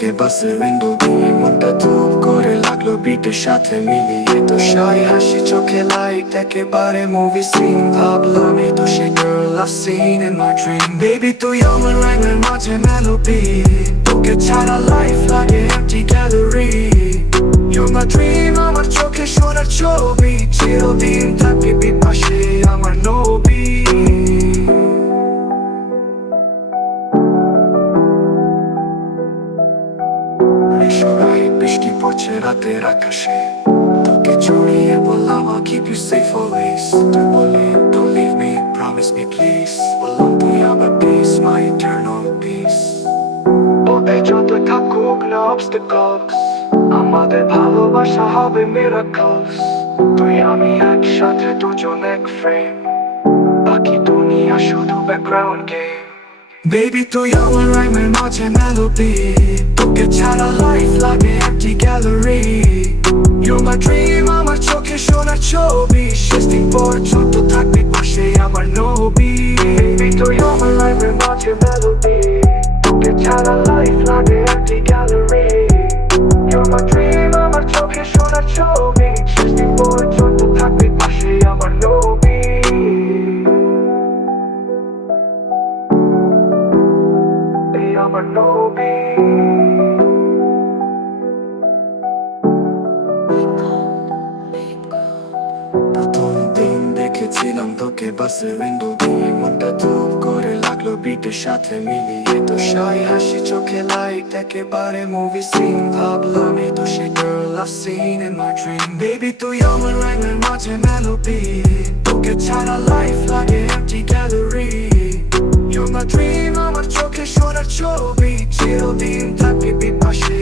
তোকে বাসের উইন্ডো দিয়ে মনটা ধুপ করে লাগলো বিটের সাথে মিলিয়ে তো সাই হাসি চোখে লাইট একেবারে মুভি সিন ভাবলাম এই তো সে girl I've seen in my dream baby তুই আমার রাইমের মাঝে মেলোডি তোকে ছাড়া লাইফ লাগে empty gallery you're my dream আমার চোখে সোনার ছবি চিরদিন থাকবি পাশে আমার নবী বৃষ্টি পড়ছে রাতের আকাশে তোকে জড়িয়ে বললাম I'll keep you safe always তুই বললি don't leave me promise me please বললাম তুই আমার peace my eternal peace ওতে যত থাকুক না obstacles আমাদের ভালোবাসা হবে miracles তুই আমি একসাথে দুজন এক ফ্রেম বাকি দুনিয়া শুধু background game Baby তুই আমার রাইমের মাঝে মেলোডি তোকে ছাড়া লাইফ লাগে empty gallery You're my dream আমার চোখে সোনার ছবি শেষ দিন পর্যন্ত থাকবি পাশে আমার নবী Baby তুই আমার রাইমের মাঝে মেলোডি তোকে ছাড়া লাইফ লাগে empty gallery You're my dream আমার চোখে সোনার ছবি শেষ দিন পর্যন্ত থাকবি পাশে আমার নবী আমার নবী প্রথম দিন দেখেছিলাম তোকে বাসের উইন্ডো দিয়ে মনটা ধুপ করে লাগলো বিটের সাথে মিলিয়ে তো সাই হাসি চোখে লাইট একেবারে মুভি সিন ভাবলাম এই তো সে girl I've seen in my dream baby তুই আমার রাইমের মাঝে মেলোডি তোকে ছাড়া লাইফ লাগে empty gallery You're my dream আমার চোখে সোনার ছবি চিরদিন থাকবি পাশে